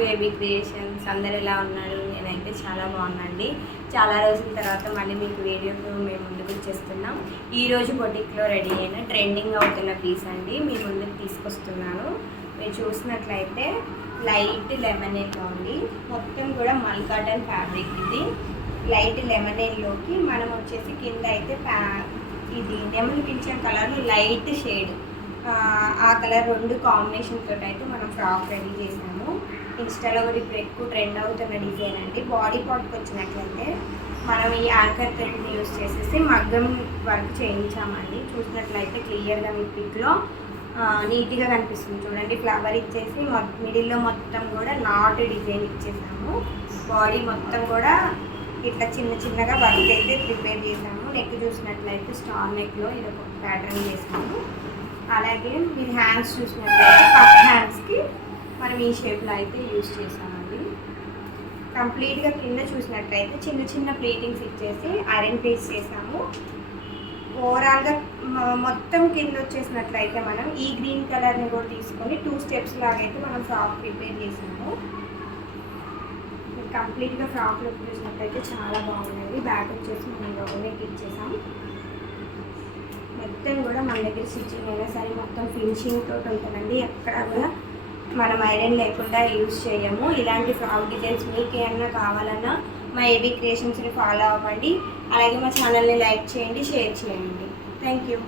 To AB creations. అందరు ఎలా ఉన్నారు? నేనైతే చాలా బాగున్నాండి. చాలా రోజుల తర్వాత మళ్ళీ మీకు వీడియోతో మేము ముందుకు వచ్చేస్తున్నాం. ఈరోజు బొటిక్లో రెడీ అయిన ట్రెండింగ్ అవుతున్న పీస్ అండి మీ ముందుకు తీసుకొస్తున్నాను. మీరు చూసినట్లయితే లైట్ లెమనేల్లో ఉంది. మొత్తం కూడా మల్ కాటన్ ఫ్యాబ్రిక్. ఇది లైట్ లెమనేల్లోకి మనం వచ్చేసి కింద అయితే ఇది నెమలి పింఛన్ కలర్ లైట్ షేడ్, ఆ కలర్ రెండు కాంబినేషన్ తోటి అయితే మనం ఫ్రాక్ రెడీ చేసాము. ఇన్స్టాలో కూడా ఇప్పుడు ఎక్కువ ట్రెండ్ అవుతున్న డిజైన్ అండి. బాడీ పార్ట్కి వచ్చినట్లయితే మనం ఈ యాంకర్ థ్రెడ్ని యూస్ చేసేసి మగ్గం వర్క్ చేయించామండి. చూసినట్లయితే క్లియర్గా మీ పిక్లో నీట్గా కనిపిస్తుంది. చూడండి, ఫ్లవర్ ఇచ్చేసి మిడిల్లో మొత్తం కూడా నాట్ డిజైన్ ఇచ్చేసాము. బాడీ మొత్తం కూడా ఇట్లా చిన్న చిన్నగా వర్క్ అయితే ప్రిపేర్ చేసాము. నెక్ చూసినట్లయితే స్టార్ నెక్లో ఇది ఒక ప్యాటర్న్ చేసాము. అలాగే మీరు హ్యాండ్స్ చూసినట్లయితే కప్ హ్యాండ్స్కి మనం ఈ షేప్లో అయితే యూజ్ చేసామండి. కంప్లీట్గా కింద చూసినట్లయితే చిన్న చిన్న ప్లేటింగ్స్ ఇచ్చేసి ఐరన్ పేస్ట్ చేసాము. ఓవరాల్గా మొత్తం కింద వచ్చేసినట్లయితే మనం ఈ గ్రీన్ కలర్ని కూడా తీసుకొని 2 స్టెప్స్ లాగైతే మనం ఫ్రాక్ ప్రిపేర్ చేసాము. కంప్లీట్గా ఫ్రాక్ లుక్ చూసినట్లయితే చాలా బాగుంది. బ్యాక్ వచ్చేసి మనం రౌండ్ నెక్ ఇచ్చేసాం. మొత్తం కూడా మన దగ్గర స్టిచ్చింగ్ అయినా సరే మొత్తం ఫినిషింగ్ తోటి ఉంటుందండి. ఎక్కడ కూడా మనం ఐరన్ లేకుండా యూజ్ చేయము. ఇలాంటి ఫ్రాక్ డిజైన్స్ మీకు ఏమన్నా కావాలన్నా మా ఏబీ క్రియేషన్స్ని ఫాలో అవ్వండి. అలాగే మా ఛానల్ని లైక్ చేయండి, షేర్ చేయండి. Thank you.